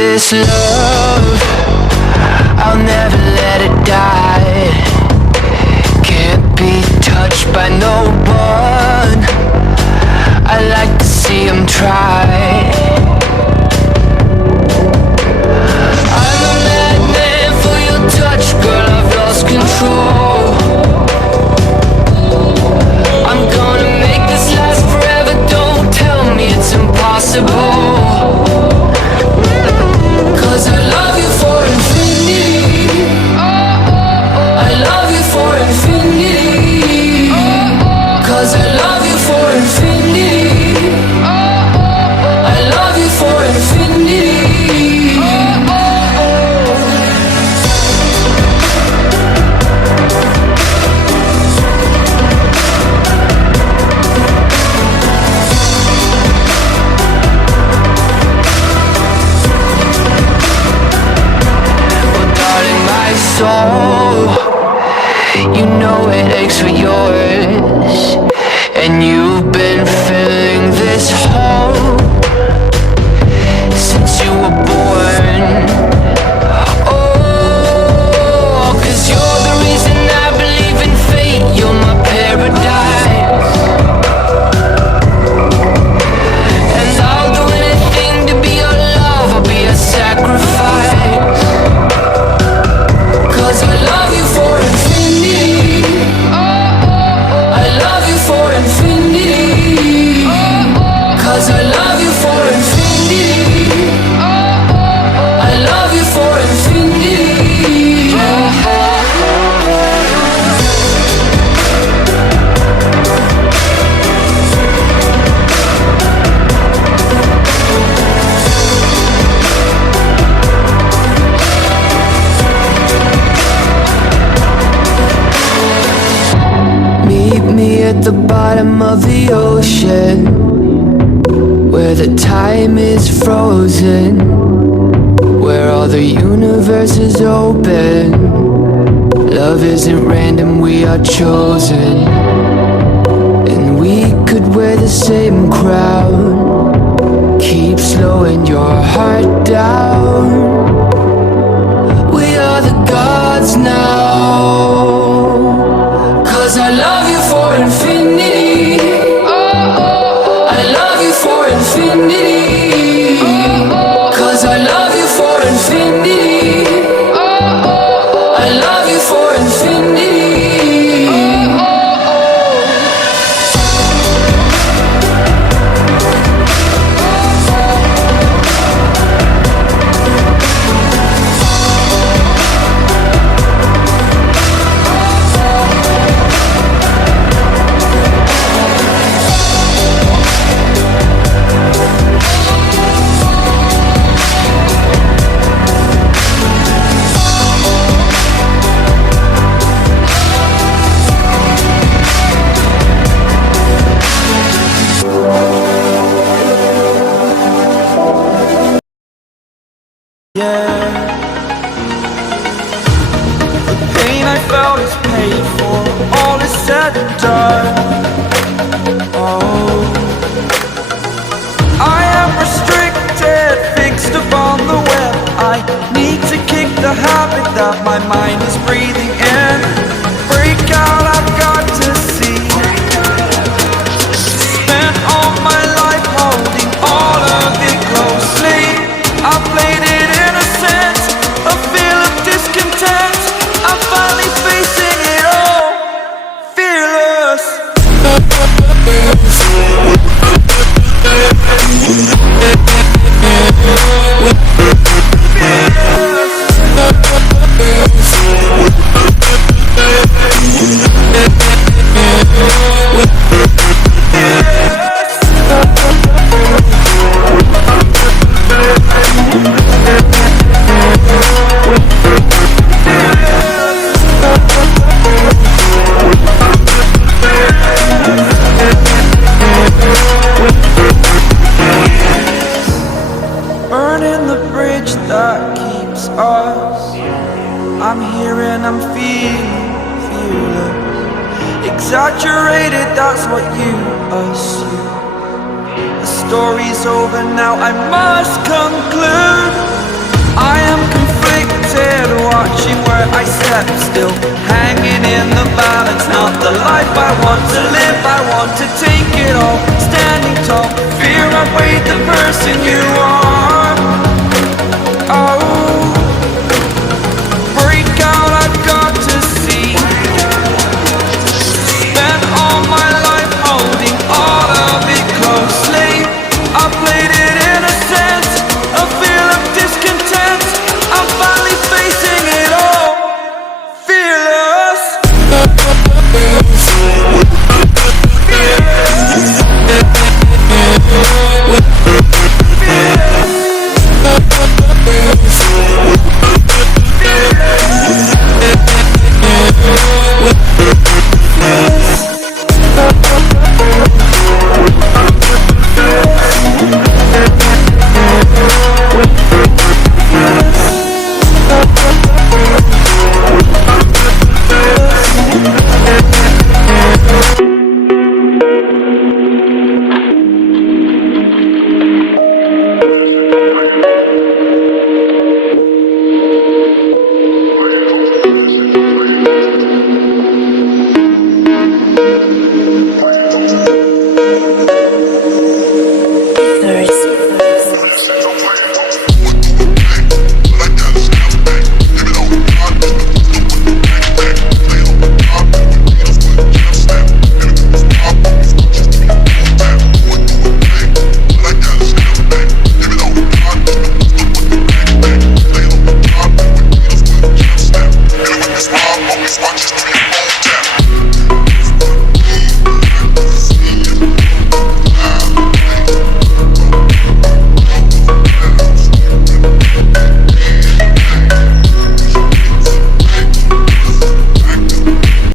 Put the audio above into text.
this love, I'll never let it die. Can't be touched by no one, I like to see him try. I'm a madman for your touch, girl, I've lost control. I'm gonna make this last forever, don't tell me it's impossible. 'Cause I love you for infinity, I love you for infinity. 'Cause I love you for infinity, I love you for infinity. You know it aches for yours, and you've been filling this hole since you were born. Oh, 'cause you're the reason I believe in fate, you're my paradise. And I'll do anything to be your love, I'll be a sacrifice. 'Cause I love you for infinity, I love you for infinity. 'Cause I love you for infinity, I love you for infinity. Meet me at the bottom of the ocean, where the time is frozen, where all the universe is open. Love isn't random, we are chosen. And we could wear the same crown, keep slowing your heart down. We are the gods now. 'Cause I love you for infinity, I love you for infinity. 'Cause I love you for infinity, I love you for infinity. My mind is breathing in. Break out, I've got to see. Spent all my life holding all of it closely. I played it innocent, a feel of discontent. I'm finally facing it all, fearless. Burning the bridge that keeps us. I'm here and I'm feeling fearless. Exaggerated, that's what you assume. The story's over now, I must conclude. I am conflicted, watching where I step still, hanging in the balance. Not the life I want to live, I want to take it all, standing tall. Fear I weighed the person you are.